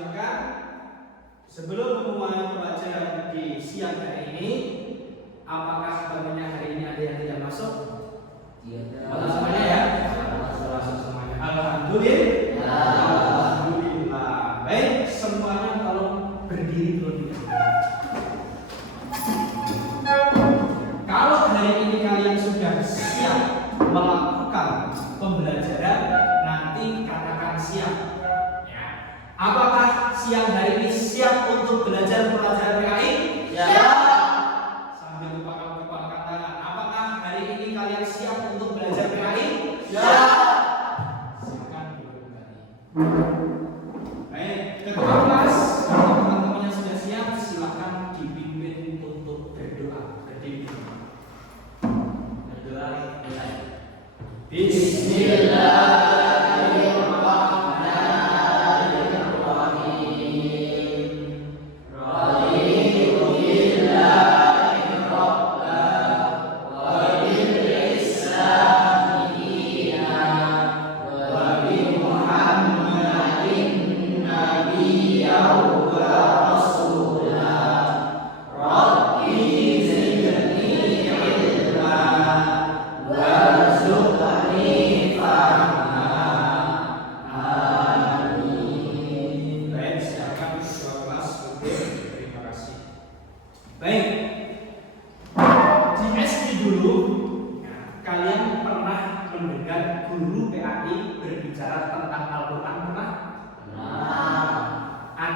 Silakan sebelum memulai pelajaran di siang hari ini, apakah bangunnya hari ini ada yang tidak masuk? Tidak. Masuk semuanya ya? Masuk semuanya. Alhamdulillah. Alhamdulillah. Baik, semuanya tolong berdiri terlebih dahulu. Kalau hari ini kalian sudah siap melakukan pembelajaran, nanti katakan siap. Ya. Apakah siang hari ini siap untuk belajar pelajaran PKI? Ya. Sambil kepala tangan. Apakah hari ini kalian siap untuk belajar PKI? Ya. Silakan duduk kembali. Baik, ketua kelas, kalau teman-teman yang sudah siap, silakan dipimpin untuk berdoa. Berdiri. Berdoa mulai. Bismillah.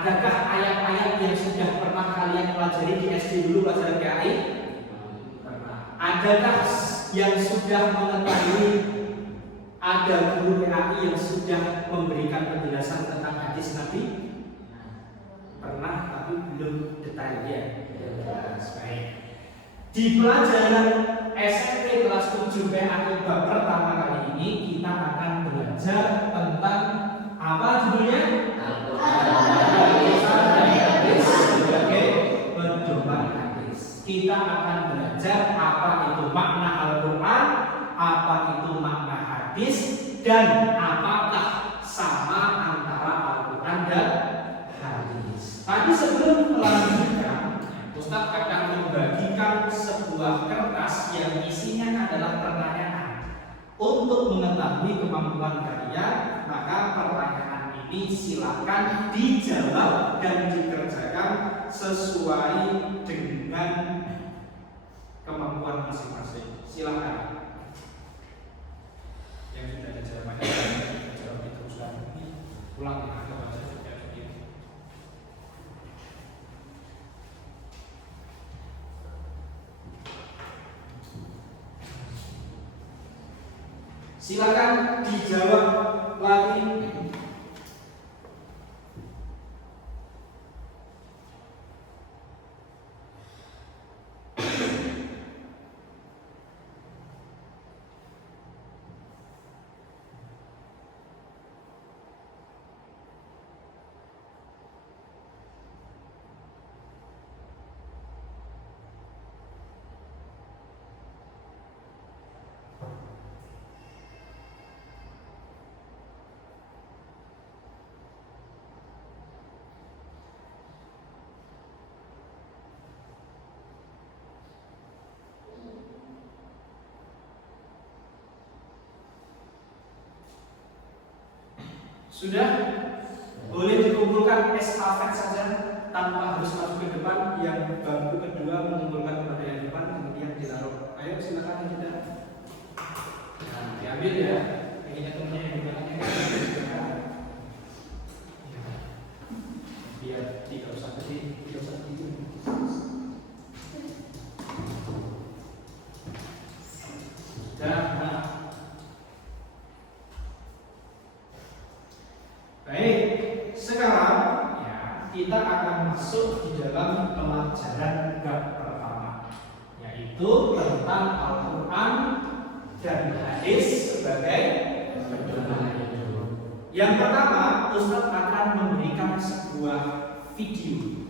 Adakah ayat-ayat yang sudah pernah kalian pelajari di SD dulu pelajaran PKI? Pernah. Adakah yang sudah mengetahui ada guru PKI yang sudah memberikan penjelasan tentang hadis Nabi? Pernah, tapi belum detail ya. Baik. Di pelajaran SMP kelas 7 PKI bab pertama kali ini kita akan belajar tentang apa judulnya? Sebagai pedoman hadis. Kita akan belajar apa itu makna Al-Quran, apa itu makna hadis, dan apakah sama antara Al-Quran dan hadis. Tapi sebelum melanjutkan, Ustaz akan membagikan sebuah kertas yang isinya adalah pertanyaan. Untuk mengetahui kemampuan kalian, maka pertanyaan ini silakan dijawab dan dikerjakan sesuai dengan kemampuan masing-masing. Silakan. Yang sudah ada jawabannya, jawab diteruskan. Ulang ya, atau baca setiap video. Silakan dijawab lagi. Sudah? Boleh dikumpulkan estafet saja tanpa harus maju ke depan. Yang bangku kedua mengumpulkan kepada yang depan, kemudian ditaruh. Ayo silakan kita. Nah, diambil ya. Ini temennya yang belakangnya. Biar tidak usah gede, tidak usah gitu. Nah. Baik, sekarang ya, kita akan masuk di dalam pelajaran bab pertama, yaitu tentang Al-Quran dan hadis sebagai pedoman hidup. Yang pertama, Ustaz akan memberikan sebuah video.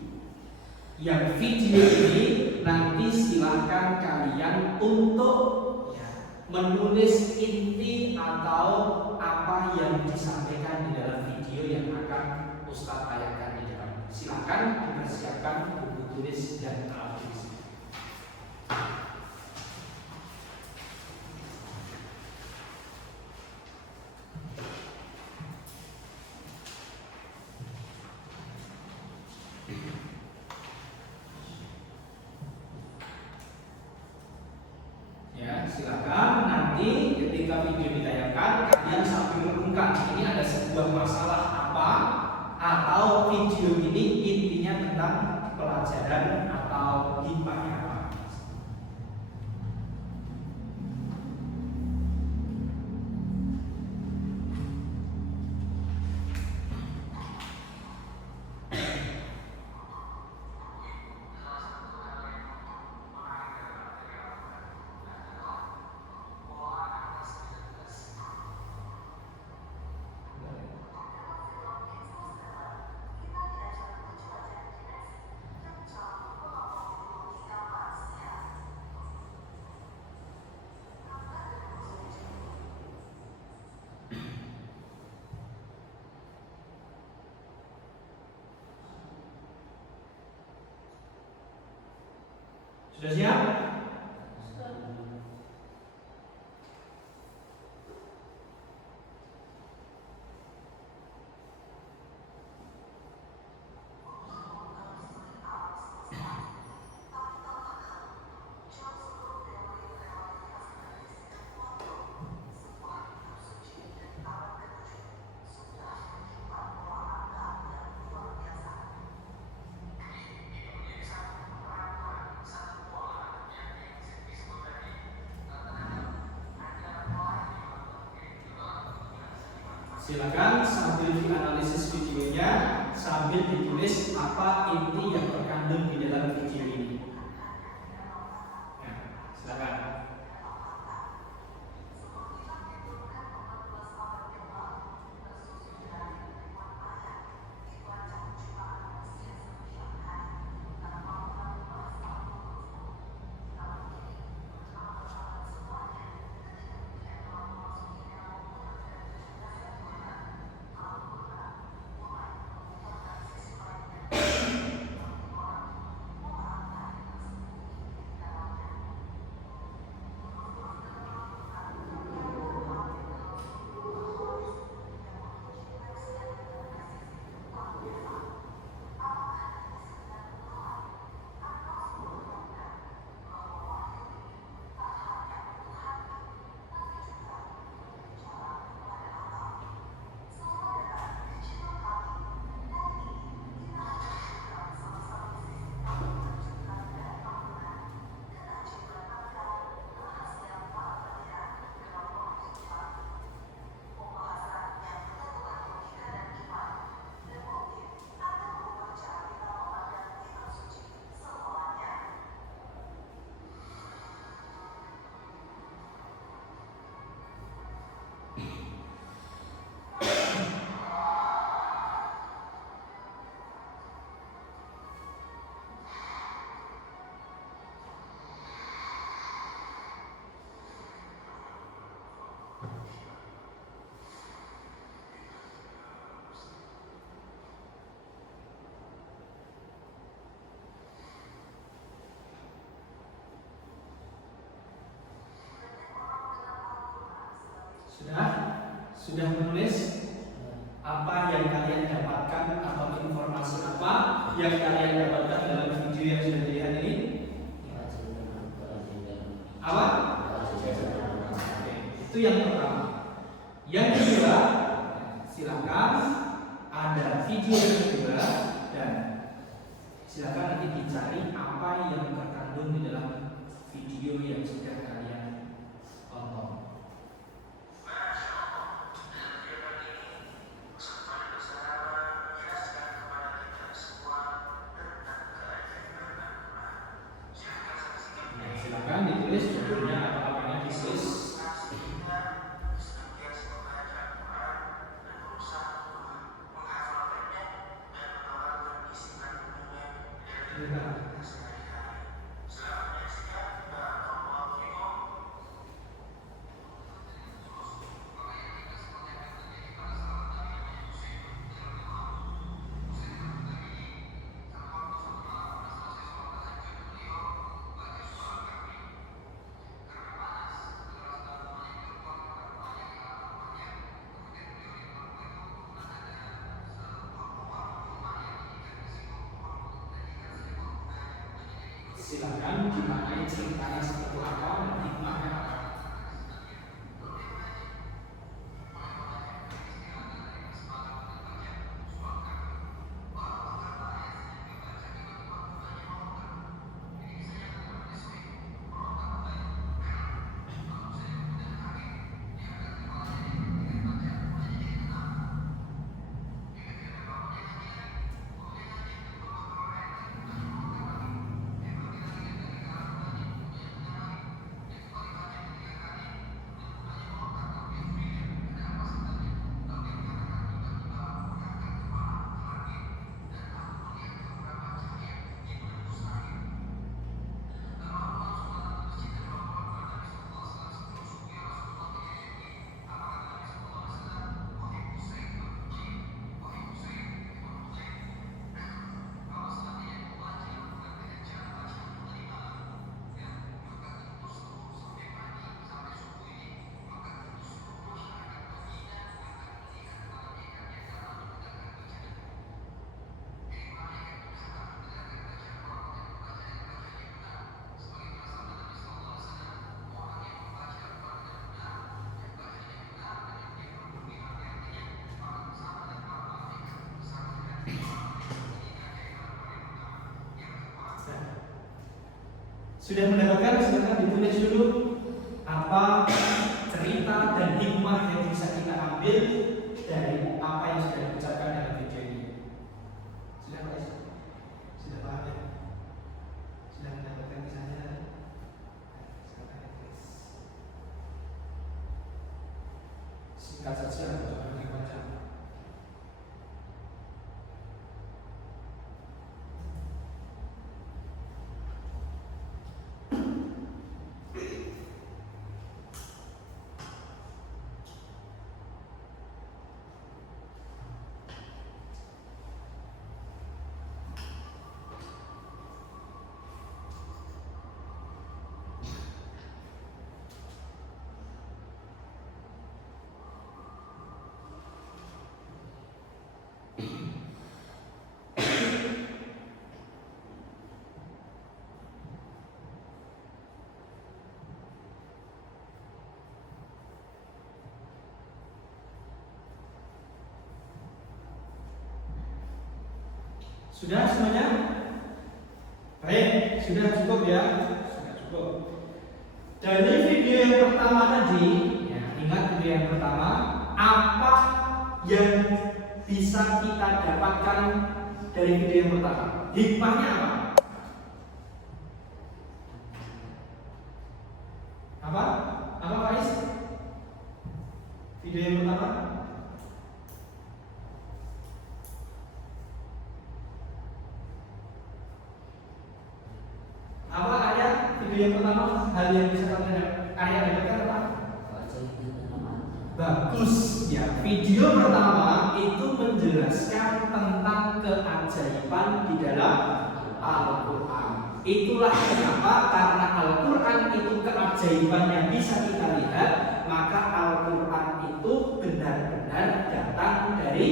Yang video ini nanti silakan kalian untuk menulis inti atau apa yang disampaikan di dalam video yang akan Ustaz tayangkan silakan dipersiapkan buku tulis dan alat tulis. Ya, silakan nanti ketika video ditayangkan kalian sambil renungkan ini ada sebuah masalah apa, atau video ini intinya tentang pelajaran atau hikmahnya apa. Sudah siap? Silakan sambil dianalisis videonya, sambil ditulis apa inti yang terkandung di dalam video ini. Ya, silakan. Sudah menulis apa yang kalian dapatkan atau informasi apa yang kalian dapatkan dalam video yang sudah dilihat ini? Apa? Itu yang pertama. Yang kedua, silakan ada video yang kedua dan silakan nanti dicari apa yang terkandung di dalam video yang sudah kalian tonton. Silakan ditulis judulnya atau apanya ditulis. Silakan dimaknai ceritanya seperti apa dan hikmahnya apa. Sudah mendapatkan, silakan ditulis dulu apa cerita dan hikmah yang bisa kita ambil dari apa yang sudah diucapkan dalam video ini. Sudah Pak? Sudah paham ya? Sudah mendapatkan kisahnya? Silakan ditulis. Singkat saja, jangan dibaca. Sudah semuanya? Baik, sudah cukup ya? Sudah cukup. Dari video yang pertama tadi, ya, ingat video yang pertama, apa yang bisa kita dapatkan dari video yang pertama? Hikmahnya apa? Apa? Apa Pak Is? Video yang pertama? Apa Arya? Video yang pertama, hal yang bisa Arya dapatkan apa? Bagus ya. Video pertama itu menjelaskan tentang keajaiban di dalam Al-Quran. Itulah kenapa, karena Al-Quran itu keajaiban yang bisa kita lihat, maka Al-Quran itu benar-benar datang dari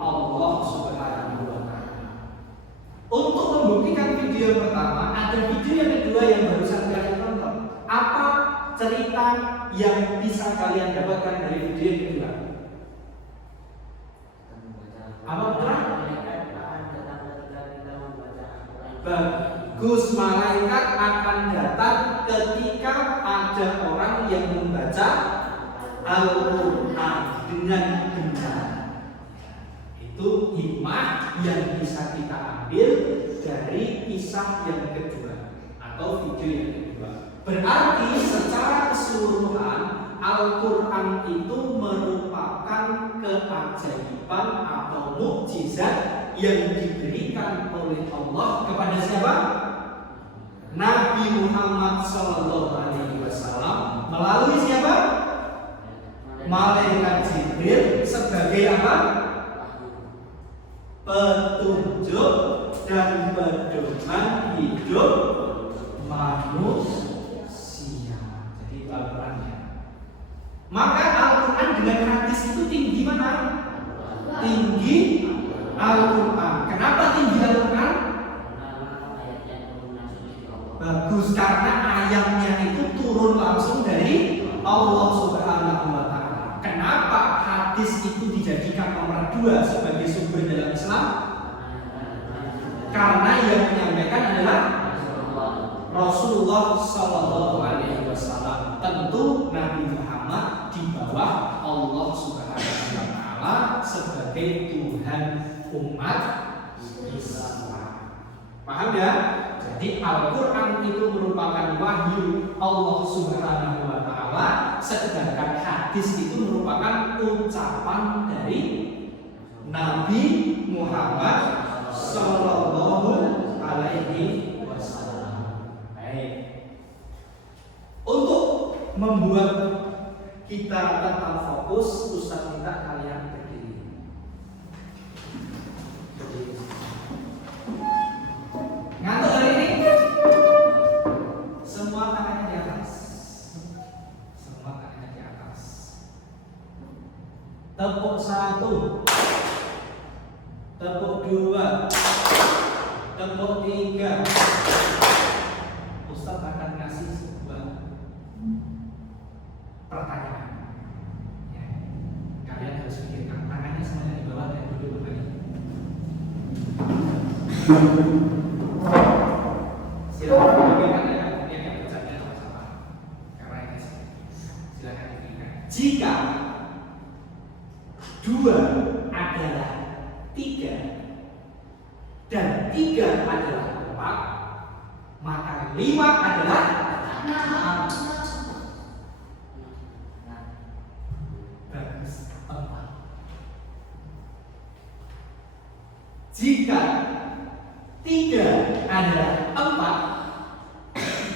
Allah Subhanahu wa Ta'ala. Untuk membuktikan video yang pertama, ada video yang kedua yang barusan kalian tonton. Apa cerita yang bisa kalian dapatkan dari video yang kedua? Apa betul? Bagus, malaikat akan datang ketika ada orang yang membaca Al-Quran dengan benar. Itu hikmah yang bisa kita ambil dari kisah yang kedua atau video yang kedua. Berarti secara keseluruhan Al-Quran itu merupakan keajaiban atau mukjizat yang diberikan oleh Allah kepada siapa? Nabi Muhammad SAW melalui siapa? Malaikat Jibril sebagai apa? Petunjuk dan pedoman hidup manusia. Jadi Al-Quran ya. Maka Al-Quran dengan hadis itu tinggi mana? Tinggi Al-Quran. Kenapa tinggi Al-Quran? nomor 2 sebagai sumber dalam Islam? Karena yang menyampaikan adalah Rasulullah Shallallahu Alaihi Wasallam. Tentu Nabi Muhammad di bawah Allah Subhanahu Wa Taala sebagai Tuhan umat Islam. Paham ya? Jadi Al-Quran itu merupakan wahyu Allah Subhanahu Wa Taala, sedangkan hadis itu merupakan ucapan dari Nabi Muhammad Sallallahu Alaihi Wasallam. Baik. Untuk membuat kita tetap fokus, Ustaz minta kalian berdiri. Ngantuk hari ini? Semua tangannya di atas. Semua tangannya di atas. Tepuk 1, tepuk 2, tepuk 3. Ustaz akan kasih sebuah pertanyaan. Ya. Kalian harus pikirkan tangannya semuanya di bawah dan duduk kembali. Silakan bagaimana ya? Mungkin yang bercanda sama-sama. Karena ini silakan dipikirkan. Jika 2 adalah 3 dan 3 adalah 4, maka 5 adalah 6. Bagus, 4. Jika 3 adalah 4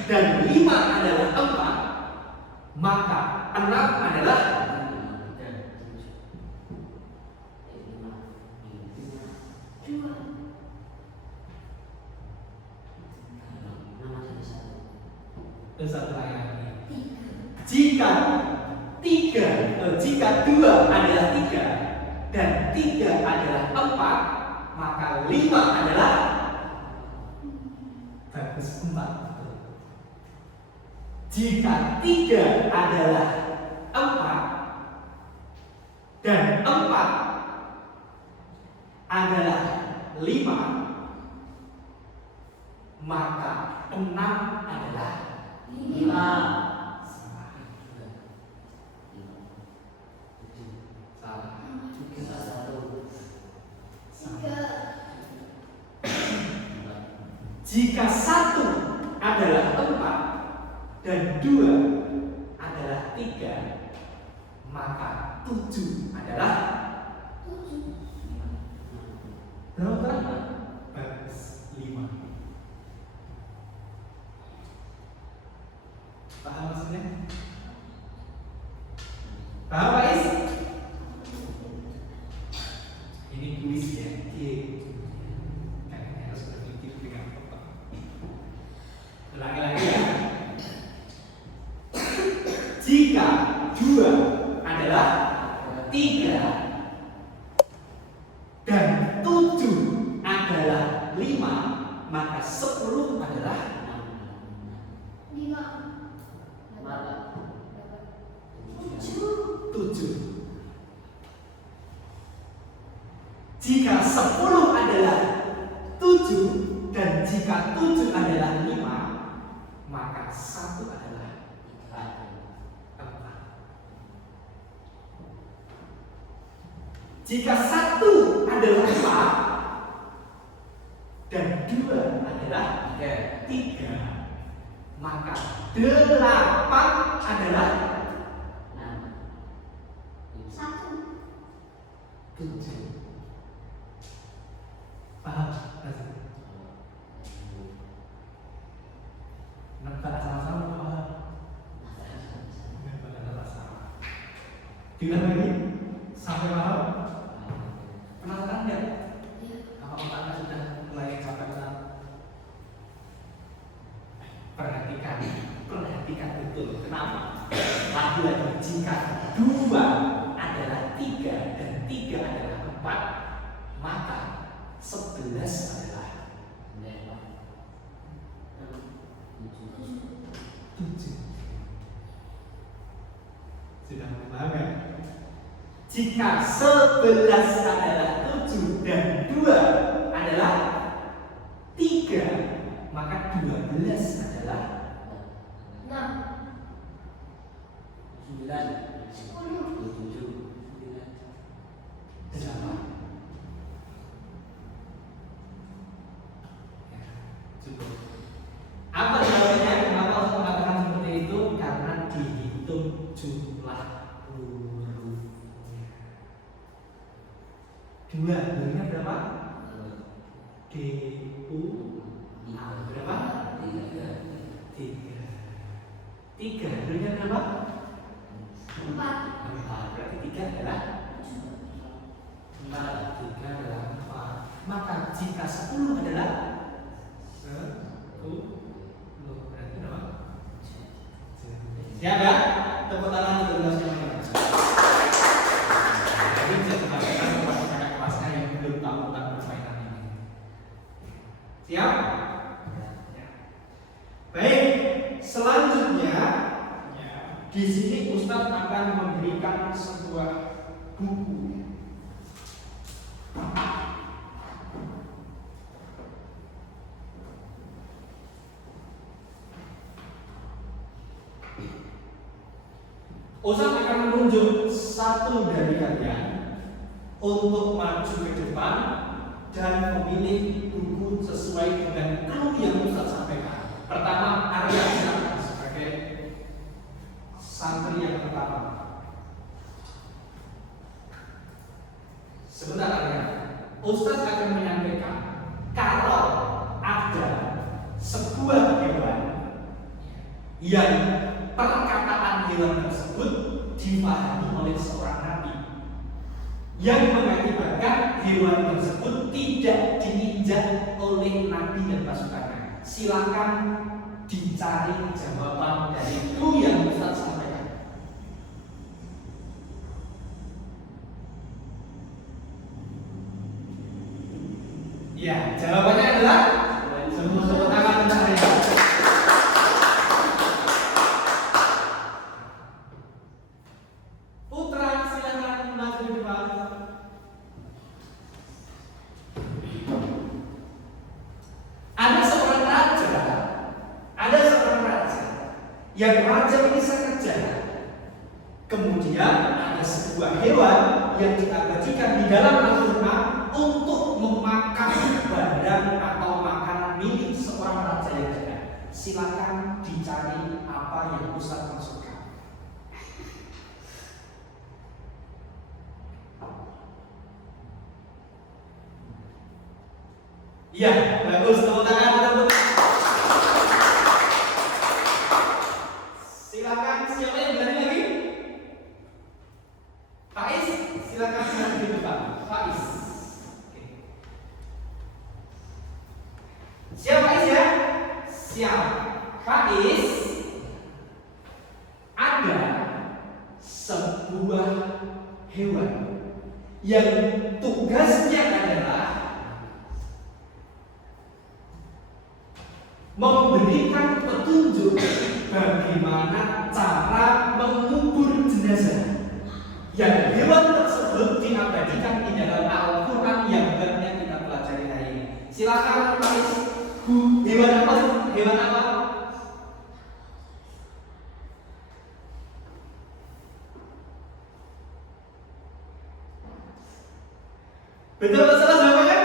dan 5 adalah 4, maka 6 adalah 2. Dan satu lagi. Jika 2 adalah 3 dan 3 adalah 4, maka 5 adalah bagus 4. Jika 3 adalah 4 dan 4 adalah 5, maka 6 adalah 5. Jika 1 adalah 4 dan 2 adalah 3, maka 7 adalah 7. Berapa? Bagus, 5. Paham maksudnya? Paham Pak Is? Ini kuis ya. Kalian harus berpikir dengan tepat. Ulangi lagi ya. Jika 2 adalah 3 dan 7 adalah 5, maka 10 adalah 7. Jika 10 adalah 7 dan jika 7 adalah 5, maka 1 adalah 4. Jika 1 adalah 4 dan 2 adalah 3, maka 8 adalah 7. Paham? Nampak sama-sama paham? Diulang lagi sampai paham? Penasaran nggak? Apa otaknya sudah mulai capek benar? Perhatikan betul. Kenapa? Lagi-lagi jika 2 adalah 3 dan 3 adalah 4, maka 11 adalah 7. Sudah paham ya? Jika 11 adalah 7 dan 2 adalah 3, maka 12 adalah 9, 10, 7, 8. Cukup. Apa jawabannya? Kenapa harus mengatakan seperti itu? Karena dihitung jumlah hurufnya. 2 hurufnya berapa? D U A berapa? 3 hurufnya berapa? 4, 4. Berarti 3 adalah 4. 3 adalah 4. Maka jika 10 adalah 10, berarti berapa? Siap ya? Tepuk tangan untuk kelasnya masing-masing. Jadi bisa dibagikan kepada kakak kelasnya yang belum tahu tentang permainan ini. Siap? Ya. Baik, selanjutnya di sini Ustadz akan memberikan sebuah buku. Ustadz akan menunjuk satu dari kalian untuk maju ke depan dan memilih buku sesuai dengan clue yang Ustadz sampaikan. Pertama, Arya sebagai santri yang pertama. Sebentar Arya, Ustadz akan menyampaikan kalau ada sebuah hewan yang perkataan hewan tersebut dipahami oleh seorang nabi yang mengakibatkan hewan tersebut tidak diinjak oleh nabi dan pasukannya. Silakan dicari jawaban dari itu yang Ustaz sampaikan. Ya, jawabannya adalah semua tangan mencari. Yang raja ini sangat jahat. Kemudian ada sebuah hewan yang diabadikan di dalam Al-Quran untuk memakan barang atau makanan milik seorang raja yang jahat. Silakan dicari apa yang Ustaz maksudkan. Iya, bagus. Tepuk tangan. Silakan, siapa yang berani lagi? Faiz, silakan maju di depan. Faiz. Oke. Siap Faiz ya? Siap. Faiz, ada sebuah hewan yang tugasnya adalah memberikan petunjuk bagaimana cara mengubur jenazah. Yang hewan tersebut diabadikan di dalam Al-Quran yang banyak kita pelajari hari ini. Silakan tulis hewan apa? Hewan apa? Betul atau salah jawabannya?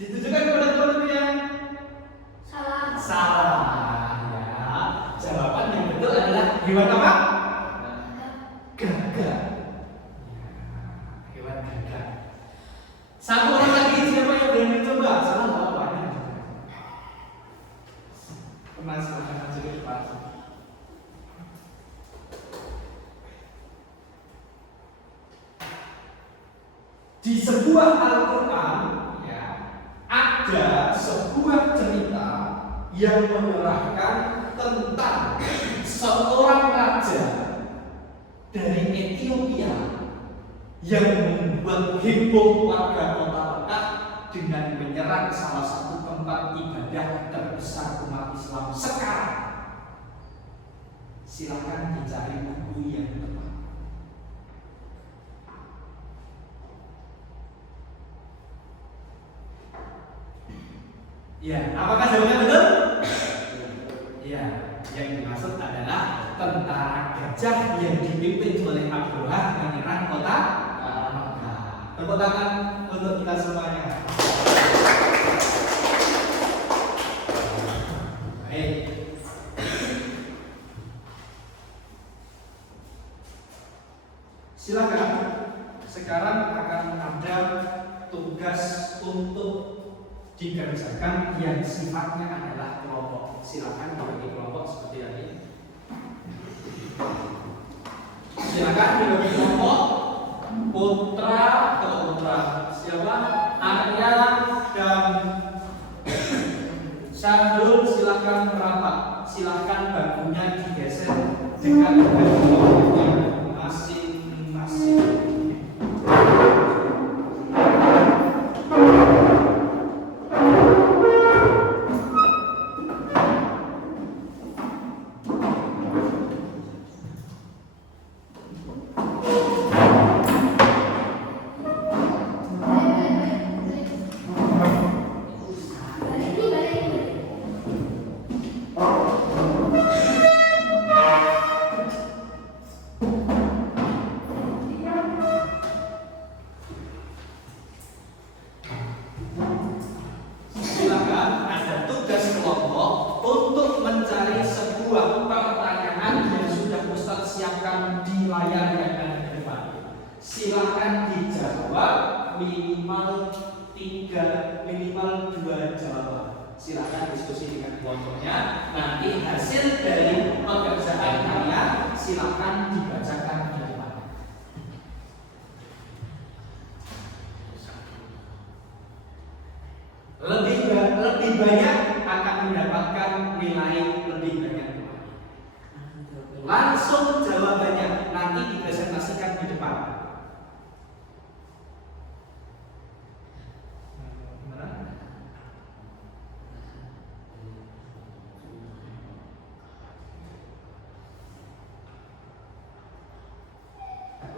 Ditujukan kepada teman-teman yang salah. salah ya. Jawaban yang betul adalah hewan apa? Gagak. Hewan gagak. Satu orang lagi, siapa yang berani coba? Salah nggak apa-apa. Pernah silakan maju ke depan. Di sebuah Al-Quran ya, ada sebuah cerita yang menerangkan tentang seorang raja dari Ethiopia yang membuat heboh warga kota Mekah dengan menyerang salah satu tempat ibadah terbesar umat Islam sekarang. Silakan dicari buku yang tepat. Ya, apakah jawabannya betul? Ya, yang dimaksud adalah tentara gajah yang dipimpin oleh Abdullah menyerang kota Makkah. Tepuk tangan untuk kita semuanya. Baik. Silakan. Sekarang akan ada tugas untuk dikerjakan yang sifatnya adalah kelompok. Silakan dibagi kelompok seperti tadi. Silakan dibagi kelompok. Putra atau putra siapa? Arya dan Syahrul silakan merapat. Silakan bakunya digeser dekat dengan kelompoknya masing-masing. Minimal 2 jawaban. Silakan diskusi dengan kelompoknya. Nanti hasil dari pekerjaan kalian silakan dibacakan di depan. Lebih banyak akan mendapatkan nilai lebih banyak. Langsung jawabannya nanti dipresentasikan di depan.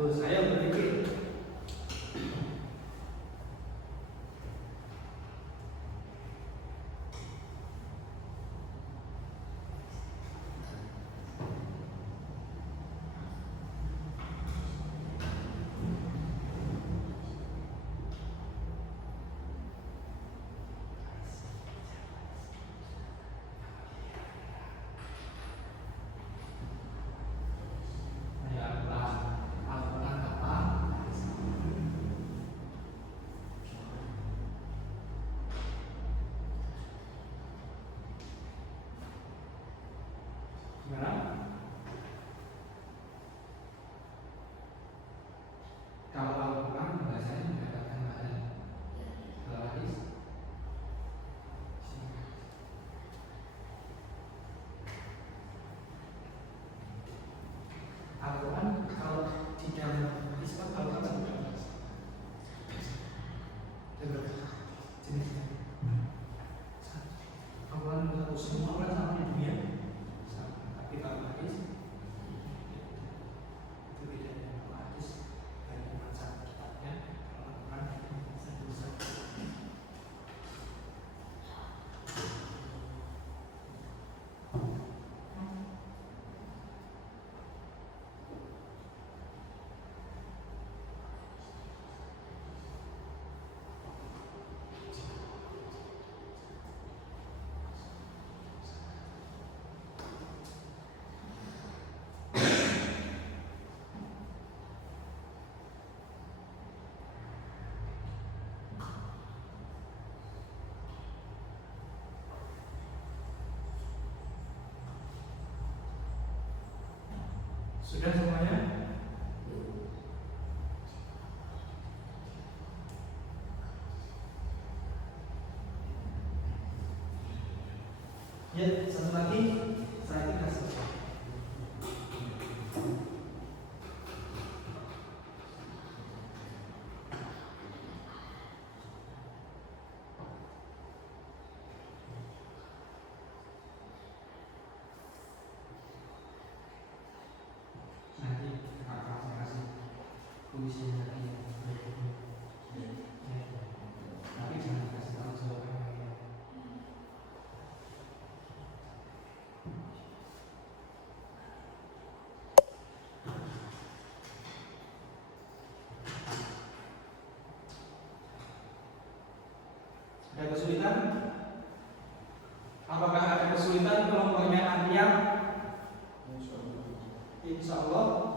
Saya berpikir kalau Al-Quran bahasanya mengatakan ada hadis. Al-Quran kalau di dalam hadis Al-Quran jenisnya Al-Quran untuk semua orang sama di dunia sama. Tapi kalau hadis itu beda dengan hadis. Sudah semuanya? Ya, satu lagi saya kasih. Puisi lagi tapi jangan kasih tahu jawabannya. Ada kesulitan? Apakah ada kesulitan kelompoknya Antiam? Insya Allah.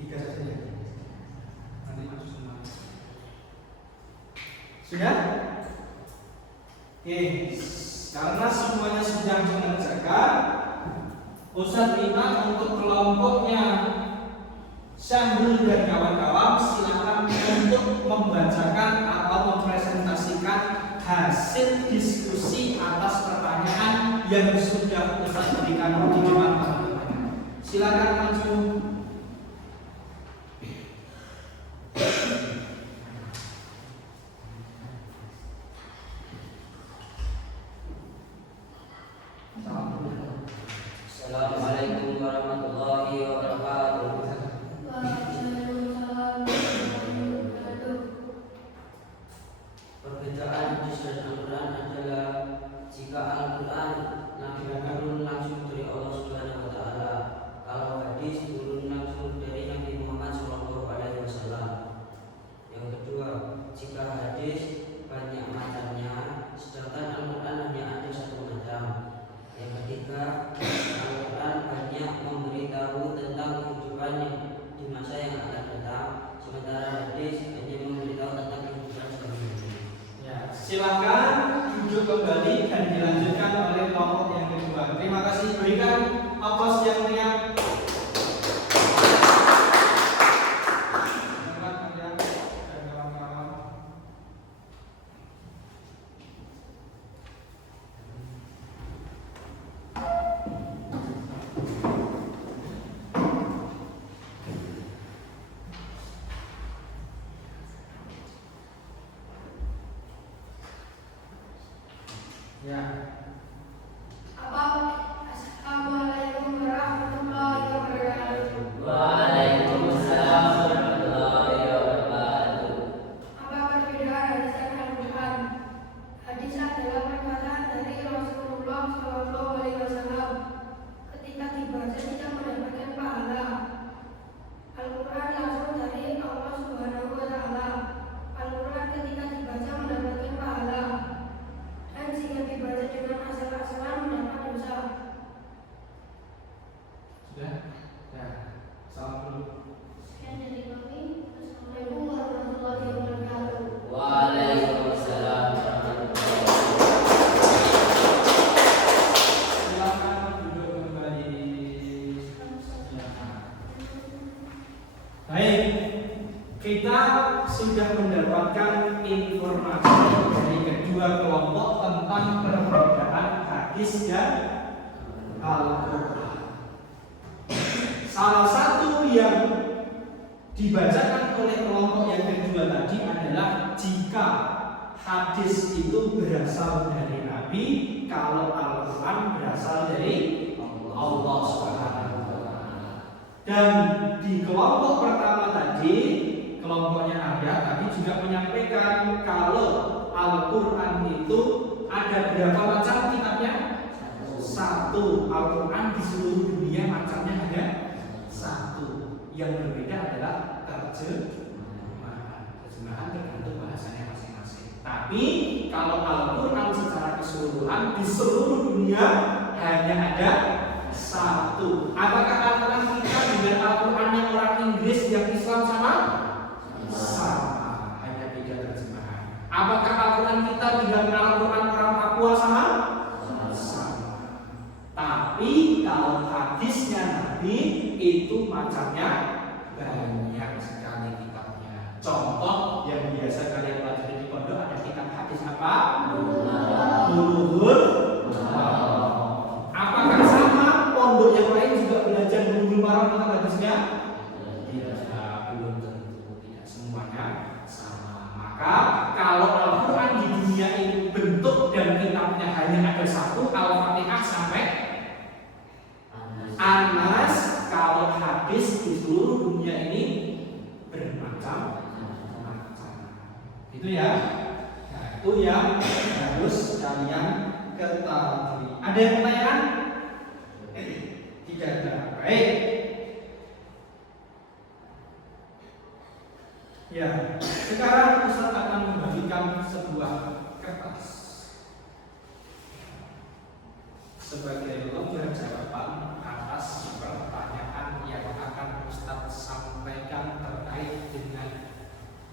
Tiga saja ya. Nanti masuk semua. Sudah? Oke, karena semuanya sudah mengerjakan, Ustadz minta untuk kelompoknya Syahrul dan kawan-kawan silakan untuk membacakan atau mempresentasikan hasil diskusi atas pertanyaan yang sudah Ustadz berikan di depan teman-teman. Silakan maju. Assalamualaikum warahmatullahi wabarakatuh. Perbedaan hadis dan Al-Quran adalah jika Al-Quran turun langsung dari Allah Subhanahu wa Ta'ala, kalau hadis turun langsung dari Nabi Muhammad SAW. Yang kedua, jika hadis banyak macamnya, sedangkan Al-Quran hanya ada satu macam. Yang ketiga, Al-Quran banyak memberitahu tentang kehidupan di masa yang akan datang, sementara hadis hanya memberitahu tentang kehidupan selanjutnya. Ya, silakan duduk kembali dan dilanjutkan oleh kelompok yang kedua. Terima kasih. Berikan aplaus yang meriah. Selamat Anda dan kawan-kawan. Ya. Assalamualaikum warahmatullahi wabarakatuh. Waalaikumsalam warahmatullahi wabarakatuh. Apa perbedaan hadis dan Al-Quran? Hadis adalah perkataan dari Rasulullah SAW. Ketika dibaca tidak mendapatkan pahala. Al-Quran langsung dari Allah Subhanahu wa Ta'ala. Al-Quran ketika dibaca mendapatkan pahala. Dan jika dibaca dengan asal-asalan mendapat dosa. Sudah? Ya. Salam dulu. Sekian dari kami. Assalamualaikum warahmatullahi wabarakatuh. Waalaikumsalam warahmatullahi wabarakatuh. Silakan duduk kembali. Ya. Baik, kita sudah mendapatkan informasi dari kedua kelompok tentang perbedaan hadis dan Al-Quran. Salah satu yang dibacakan oleh kelompok yang kedua tadi adalah jika hadis itu berasal dari Nabi, kalau Al-Quran berasal dari Allah Subhanahu wa Ta'ala. Dan di kelompok pertama tadi, kelompoknya Arya tadi juga menyampaikan kalau Al-Quran itu ada berapa macam kitabnya? Satu. Al-Quran di seluruh dunia macamnya ada satu. Yang berbeda adalah terjemahan tergantung bahasanya masing-masing. Tapi kalau Al-Quran secara keseluruhan di seluruh dunia hanya ada satu. Apakah Al-Quran kita dengan Al-Quran yang orang Inggris yang Islam sama? Sama, hanya beda terjemahan. Apakah Al-Quran kita dengan Al-Quran orang Papua sama? Sama. Tapi kalau hadisnya Nabi itu macamnya banyak sekali kitabnya. Contoh yang biasa kalian pelajari di pondok ada kitab hadis apa? Bulughul Maram. Apakah sama pondok yang lain juga belajar Bulughul Maram kitab hadisnya? Tidak, belum tentu. Tidak semuanya sama. Maka kalau Al-Quran di dunia ini bentuk dan kitabnya hanya ada satu, Al-Fatihah sampai Anas. Kalau hadis di seluruh dunia ini bermacam-macam. Itu ya. Nah, itu yang harus kalian ketahui. Ada yang pertanyaan? Tidak ada. Baik. Ya, sekarang Ustaz akan membagikan sebuah kertas sebagai lembar jawaban atas pertanyaan yang akan Ustaz sampaikan terkait dengan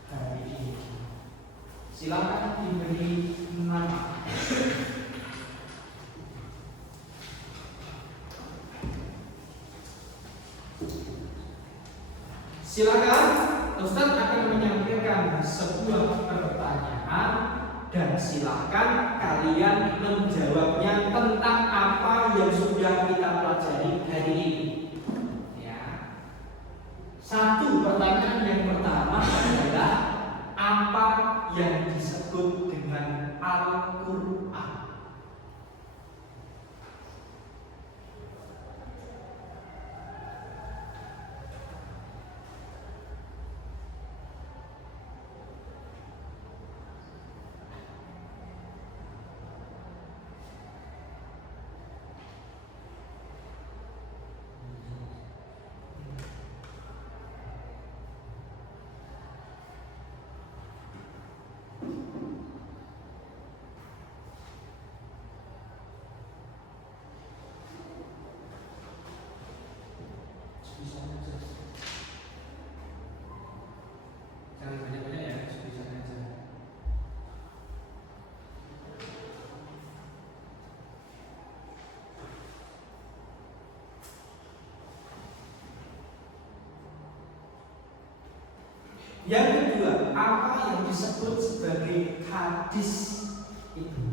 hari ini. Silakan diberi nama. Silakan, Ustaz akan menyampaikan sebuah pertanyaan dan silakan kalian menjawabnya tentang apa yang sudah kita pelajari hari ini. Ya. Satu pertanyaan yang pertama adalah apa yang disebut dengan Al-Quran? Jangan banyak-banyak ya, sebisanya aja. Yang kedua, apa yang disebut sebagai hadis itu?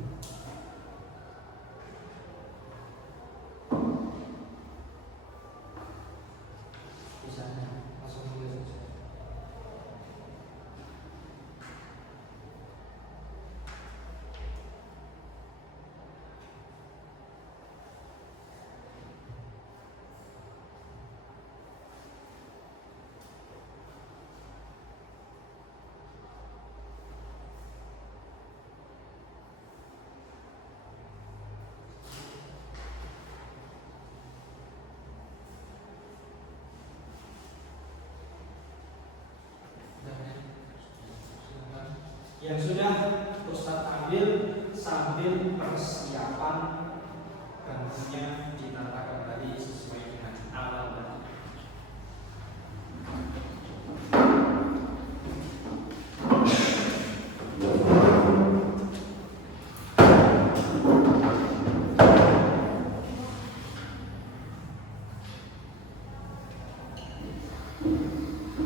Misalnya, langsung tulis saja. Yang sudah Ustaz ambil sambil persiapan bangkunya ditata kembali sesuai dengan awal tadi.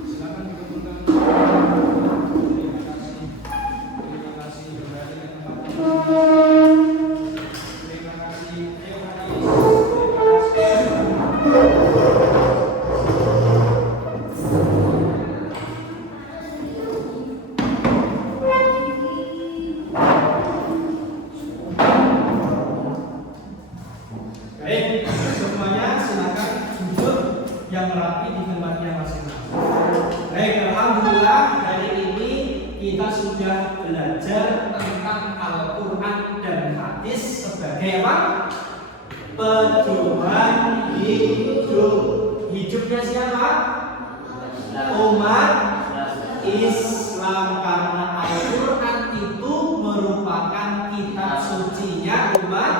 Silakan dikumpulkan. Terima kasih kembali ke tempat. Terima kasih. Baik, semuanya silakan duduk yang rapi di tempatnya masing-masing. Baik, alhamdulillah hari ini kita sudah belajar tentang Al-Quran dan hadis sebagai apa? Pedoman hidup. Hidupnya siapa? Umat Islam, karena Al-Quran itu merupakan kitab sucinya umat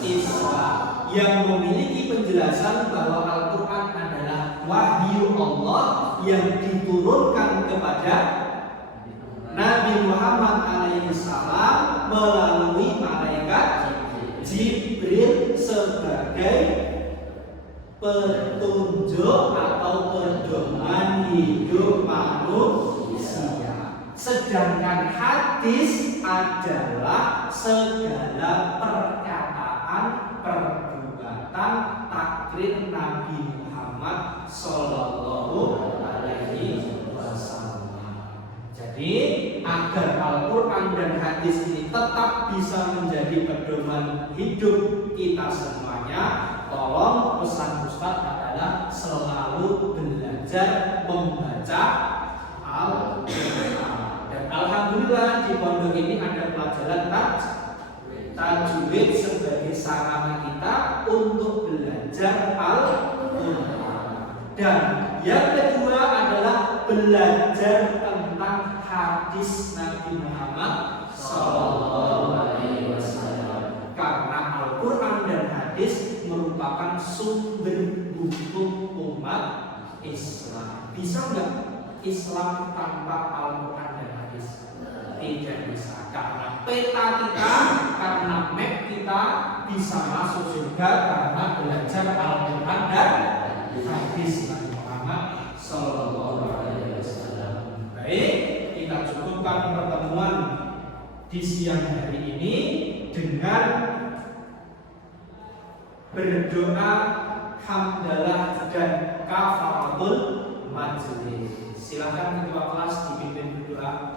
Islam yang memiliki penjelasan bahwa Al-Quran adalah wahyu Allah yang diturunkan kepada Nabi Muhammad alaihissalam melalui malaikat Jibril sebagai petunjuk atau pedoman hidup manusia. Sedangkan hadis adalah segala perkataan, perbuatan, takrir Nabi Muhammad Sallallahu Alaihi Wasallam. Jadi agar Al-Quran dan hadis ini tetap bisa menjadi pedoman hidup kita semuanya, tolong pesan Ustaz adalah selalu selalu belajar membaca Al-Quran. Dan alhamdulillah di pondok ini ada pelajaran tajwid sebagai sarana kita untuk belajar Al-Quran. Dan yang kedua adalah belajar tentang hadis Nabi Muhammad SAW. Karena Al-Quran dan hadis merupakan sumber hukum umat Islam. Bisa nggak Islam tanpa Al-Quran dan hadis? Tidak bisa. Karena peta kita, karena map kita bisa masuk surga karena belajar Al-Quran dan hadis Nabi Muhammad SAW. Baik, kita cukupkan pertemuan di siang hari ini dengan berdoa hamdalah dan kafaratul majlis. Silakan ketua kelas dipimpin berdoa.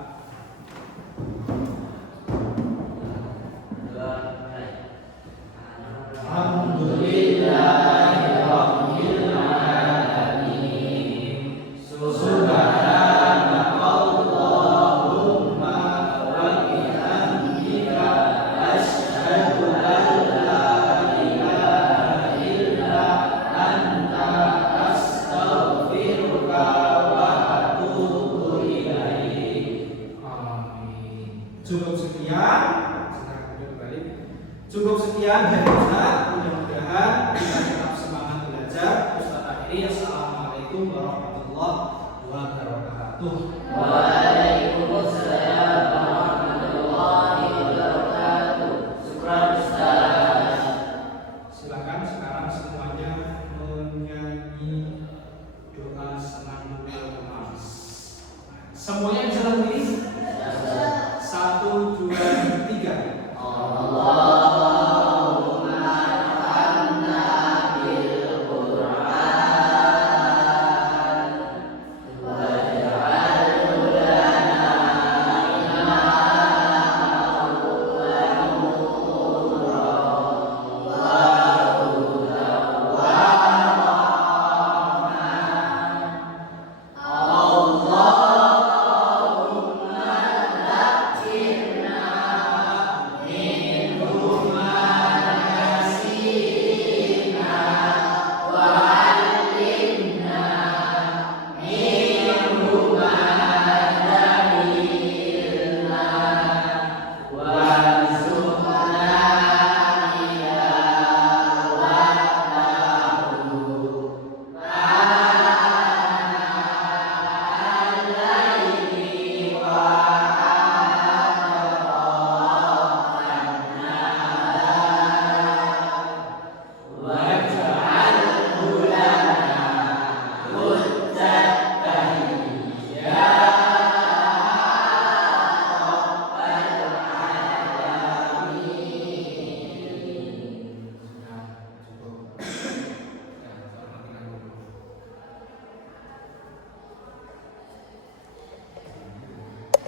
Alhamdulillahirabbil alamin. Subhanakallahumma wa bihamdika asyhadu an la ilaha illa anta astaghfiruka wa atubu ilaik. Amin. Cukup sekian. Cukup sekian dari kita. Mudah-mudahan kita tetap semangat belajar. Ustaz akhiri. Assalamualaikum warahmatullahi wabarakatuh. Waalaikumsalam.